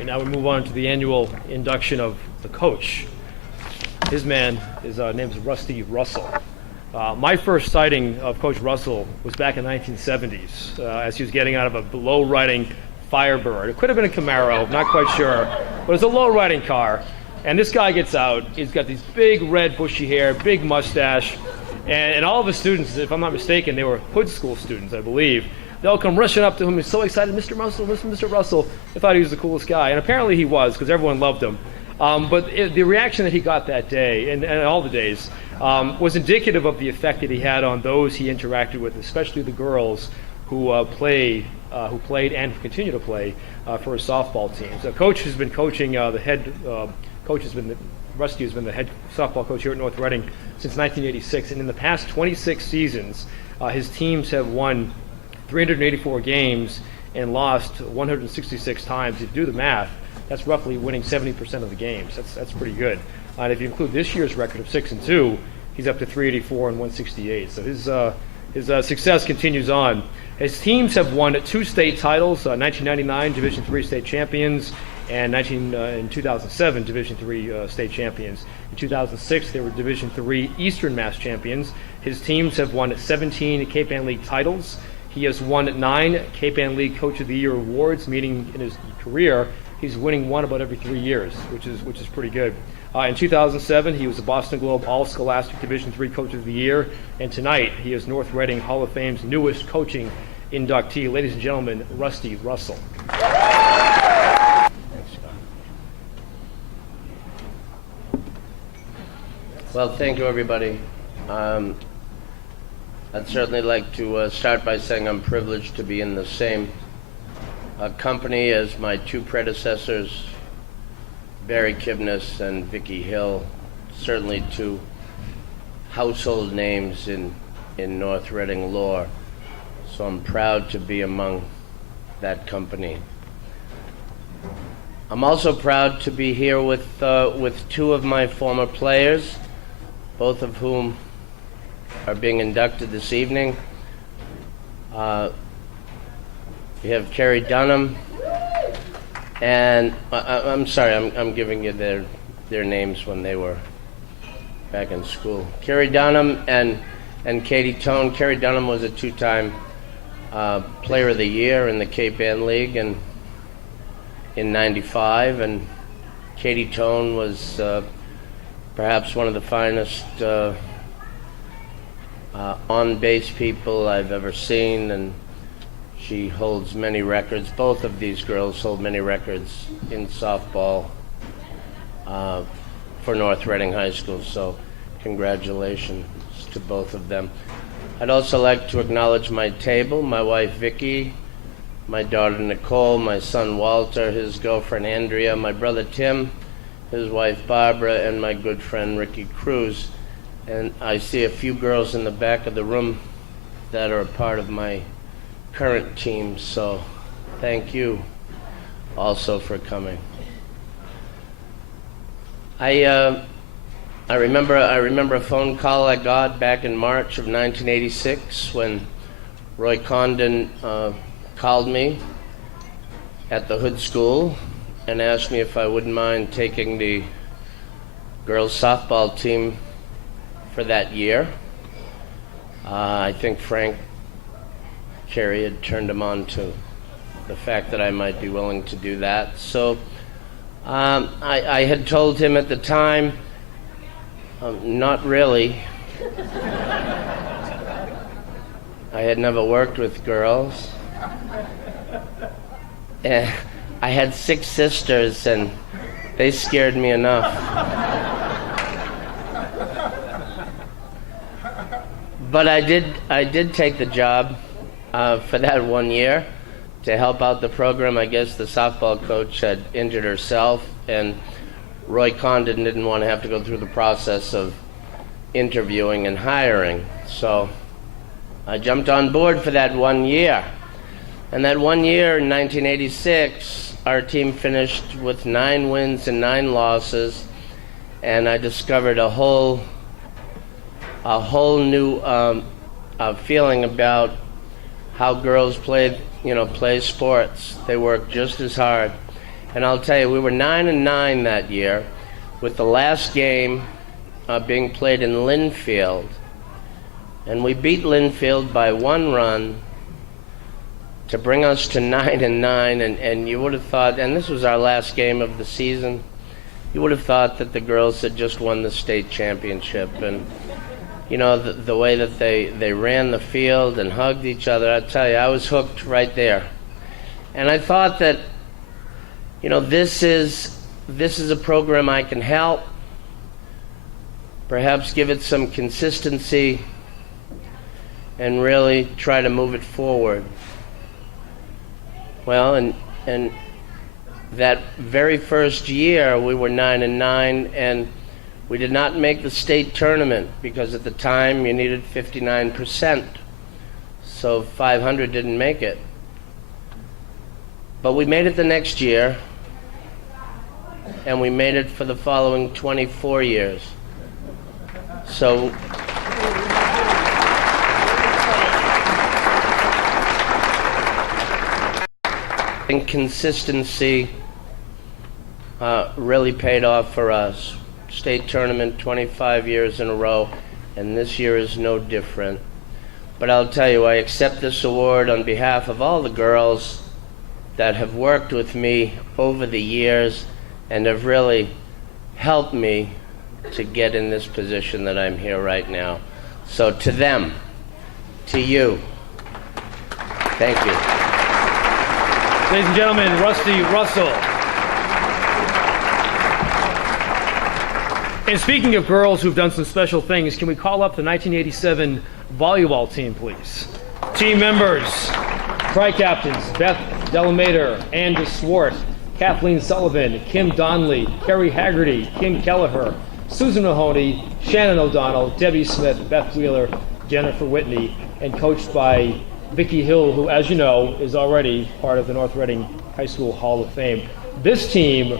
And now we move on to the annual induction of the coach. His name is Rusty Russell. My first sighting of Coach Russell was back in the 1970s as he was getting out of a low-riding Firebird. It could have been a Camaro, not quite sure, but it's a low-riding car. And this guy gets out. He's got these big red bushy hair, big mustache, and all of his students, if I'm not mistaken, they were Hood School students, I believe. They'll come rushing up to him. He's so excited, Mr. Russell, Mr. Russell. They thought he was the coolest guy, and apparently he was, because everyone loved him. The reaction that he got that day, and all the days, was indicative of the effect that he had on those he interacted with, especially the girls who played and continue to play for his softball teams. The coach has been coaching. Rusty has been the head softball coach here at North Reading since 1986, and in the past 26 seasons, his teams have won 384 games and lost 166 times. If you do the math, that's roughly winning 70% of the games. That's pretty good. And if you include this year's record of 6-2, he's up to 384 and 168. So his success continues on. His teams have won 2 state titles: 1999 Division III state champions, and in 2007 Division III state champions. In 2006, they were Division III Eastern Mass champions. His teams have won 17 Cape Ann League titles. He has won 9 Cape Ann League Coach of the Year awards, meaning in his career he's winning one about every 3 years, which is pretty good. In 2007, he was the Boston Globe All-Scholastic Division III Coach of the Year, and tonight he is North Reading Hall of Fame's newest coaching inductee. Ladies and gentlemen, Rusty Russell. Well, thank you, everybody. I'd certainly like to start by saying I'm privileged to be in the same company as my 2 predecessors, Barry Kibness and Vicki Hill, certainly 2 household names in North Reading lore. So I'm proud to be among that company. I'm also proud to be here with 2 of my former players, both of whom are being inducted this evening. We have Carrie Dunham, and I'm sorry, I'm giving you their names when they were back in school. Carrie Dunham and Katie Tone. Carrie Dunham was a 2-time Player of the Year in the Cape Ann League in '95, and Katie Tone was perhaps one of the finest on-base people I've ever seen, and she holds many records. Both of these girls hold many records in softball for North Reading High School, so congratulations to both of them. I'd also like to acknowledge my table, my wife Vicki, my daughter Nicole, my son Walter, his girlfriend Andrea, my brother Tim, his wife Barbara, and my good friend Ricky Cruz. And I see a few girls in the back of the room that are a part of my current team, so thank you also for coming. I remember a phone call I got back in March of 1986 when Roy Condon called me at the Hood School and asked me if I wouldn't mind taking the girls softball team for that year. I think Frank Carey had turned him on to the fact that I might be willing to do that. So I had told him at the time, not really. I had never worked with girls. And I had 6 sisters, and they scared me enough. But I did take the job for that 1 year to help out the program. I guess the softball coach had injured herself, and Roy Condon didn't want to have to go through the process of interviewing and hiring. So I jumped on board for that 1 year. And that 1 year in 1986, our team finished with 9 wins and 9 losses, and I discovered a whole new feeling about how girls play sports. They work just as hard. And I'll tell you, we were 9-9 that year, with the last game being played in Linfield. And we beat Linfield by 1 run to bring us to 9-9. And you would have thought, and this was our last game of the season, you would have thought that the girls had just won the state championship. And you know, the way that they ran the field and hugged each other, I tell you, I was hooked right there. And I thought that, you know, this is a program I can help, perhaps give it some consistency, and really try to move it forward. Well, and that very first year we were 9-9, and we did not make the state tournament because at the time you needed 59%. So 500 didn't make it. But we made it the next year, and we made it for the following 24 years. So consistency really paid off for us. State tournament 25 years in a row, and this year is no different. But I'll tell you, I accept this award on behalf of all the girls that have worked with me over the years and have really helped me to get in this position that I'm here right now. So to them, to you, thank you. Ladies and gentlemen, Rusty Russell. And speaking of girls who've done some special things, can we call up the 1987 volleyball team, please? Team members, tri-captains, Beth Delamater, Andy Swart, Kathleen Sullivan, Kim Donnelly, Kerry Haggerty, Kim Kelleher, Susan Mahoney, Shannon O'Donnell, Debbie Smith, Beth Wheeler, Jennifer Whitney, and coached by Vicki Hill, who, as you know, is already part of the North Reading High School Hall of Fame. This team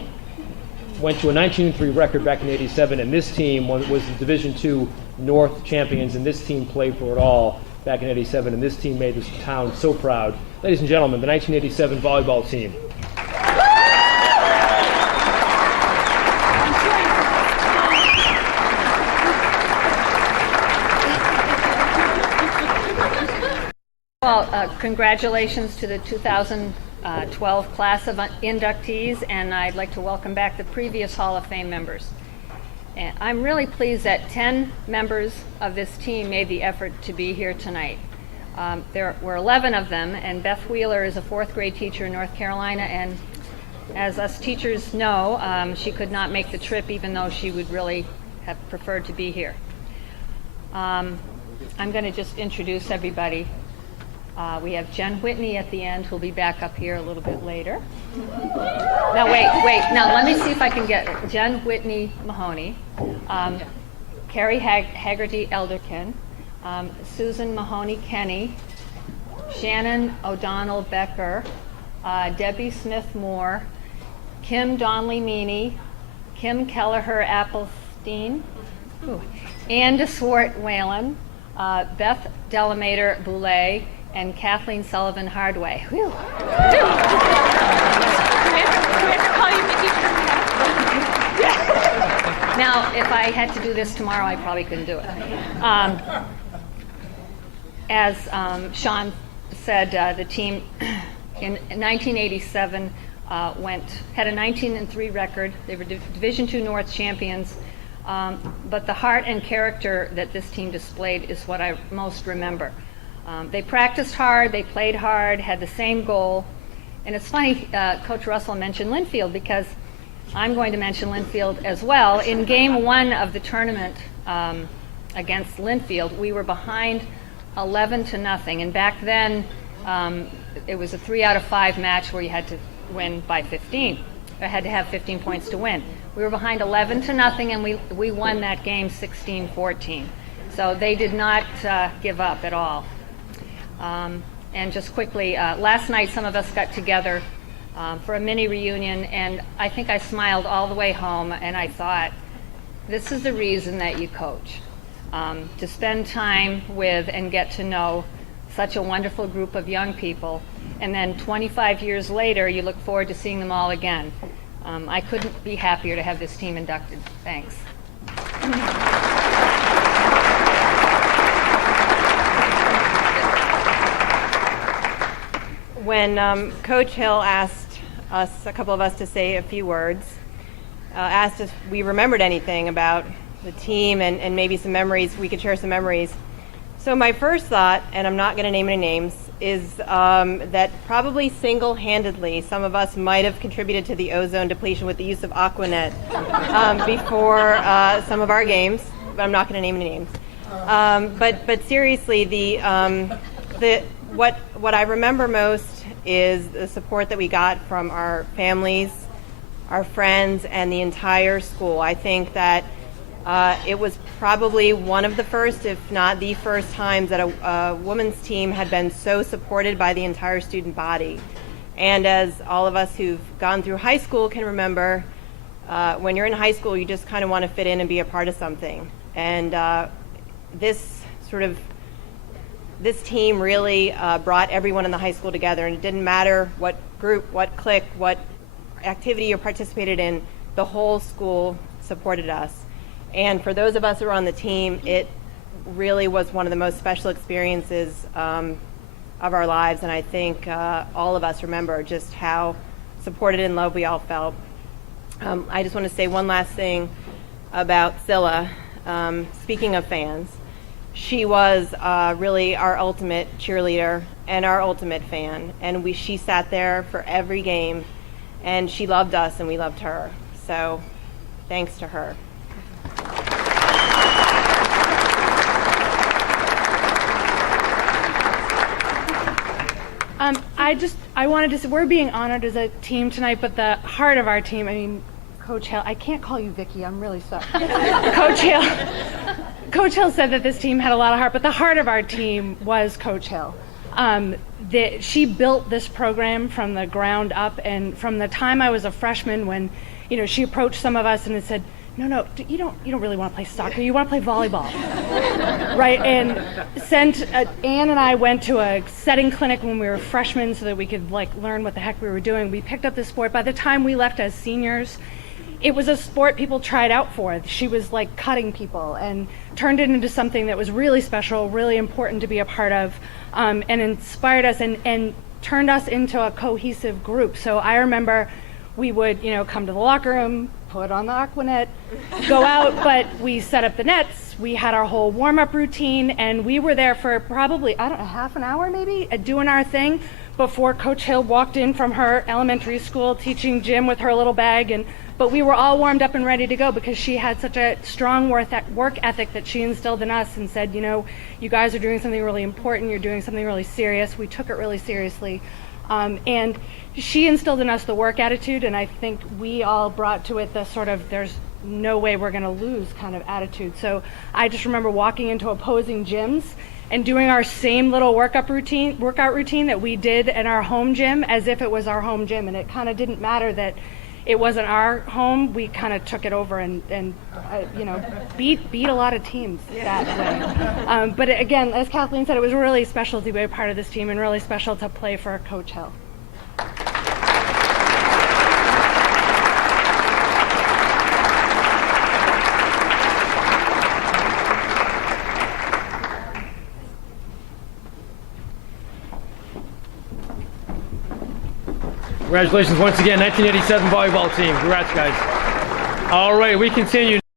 went to a 19-3 record back in '87, and this team was the Division II North champions, and this team played for it all back in '87, and this team made this town so proud. Ladies and gentlemen, the 1987 volleyball team. Well, congratulations to the 2012 class of inductees, and I'd like to welcome back the previous Hall of Fame members. And I'm really pleased that 10 members of this team made the effort to be here tonight. There were 11 of them, and Beth Wheeler is a 4th grade teacher in North Carolina, and as us teachers know, she could not make the trip even though she would really have preferred to be here. I'm going to just introduce everybody. We have Jen Whitney at the end, who'll be back up here a little bit later. Now, wait. Now, let me see if I can get it. Jen Whitney Mahoney, Carrie Haggerty Elderkin, Susan Mahoney Kenny, Shannon O'Donnell Becker, Debbie Smith Moore, Kim Donnelly Meany, Kim Kelleher Applestein, Anne Swart Whalen, Beth Delamater Boulay, and Kathleen Sullivan Hardway. Whew. Now, if I had to do this tomorrow, I probably couldn't do it. As Sean said, the team in 1987 had a 19-3 record. They were Division II North champions. But the heart and character that this team displayed is what I most remember. They practiced hard, they played hard, had the same goal. And it's funny, Coach Russell mentioned Linfield, because I'm going to mention Linfield as well. In game 1 of the tournament against Linfield, we were behind 11-0. And back then, it was a 3 out of 5 match where you had to win by 15. I had to have 15 points to win. We were behind 11-0, and we won that game 16-14. So they did not give up at all. And just quickly, last night some of us got together for a mini reunion, and I think I smiled all the way home, and I thought, this is the reason that you coach, to spend time with and get to know such a wonderful group of young people. And then 25 years later, you look forward to seeing them all again. I couldn't be happier to have this team inducted. Thanks. When Coach Hill asked a couple of us to say a few words, asked if we remembered anything about the team and maybe some memories, we could share some memories. So my first thought, and I'm not going to name any names, is that probably single-handedly some of us might have contributed to the ozone depletion with the use of Aquanet before some of our games, but I'm not going to name any names. But seriously, what I remember most is the support that we got from our families, our friends, and the entire school. I think that it was probably one of the first, if not the first times that a women's team had been so supported by the entire student body. And as all of us who've gone through high school can remember, when you're in high school, you just kind of want to fit in and be a part of something. And this team really brought everyone in the high school together, and it didn't matter what group, what clique, what activity you participated in, the whole school supported us. And for those of us who were on the team, it really was one of the most special experiences of our lives, and I think all of us remember just how supported and loved we all felt. I just want to say one last thing about Zilla. Speaking of fans, she was really our ultimate cheerleader and our ultimate fan, and she sat there for every game, and she loved us and we loved her. So thanks to her. I wanted to say, we're being honored as a team tonight, but the heart of our team, I mean, Coach Hill, I can't call you Vicky, I'm really sorry. Coach Hill said that this team had a lot of heart, but the heart of our team was Coach Hill. She built this program from the ground up, and from the time I was a freshman, when she approached some of us and said, no, you don't really want to play soccer, you want to play volleyball. Right? And Ann and I went to a setting clinic when we were freshmen so that we could learn what the heck we were doing. We picked up this sport. By the time we left as seniors, it was a sport people tried out for. She was cutting people and turned it into something that was really special, really important to be a part of, and inspired us and turned us into a cohesive group. So I remember we would, come to the locker room, put on the Aquanet, go out, but we set up the nets, we had our whole warm-up routine, and we were there for probably, half an hour maybe, doing our thing before Coach Hill walked in from her elementary school teaching gym with her little bag, but we were all warmed up and ready to go because she had such a strong work ethic that she instilled in us and said, you guys are doing something really important, you're doing something really serious. We took it really seriously. And she instilled in us the work attitude, and I think we all brought to it the sort of there's no way we're going to lose kind of attitude. So I just remember walking into opposing gyms and doing our same little workout routine that we did in our home gym as if it was our home gym, and it kind of didn't matter that it wasn't our home. We kind of took it over and beat a lot of teams that way. But again, as Kathleen said, it was really special to be a part of this team and really special to play for Coach Hill. Congratulations once again, 1987 volleyball team. Congrats, guys. All right, we continue.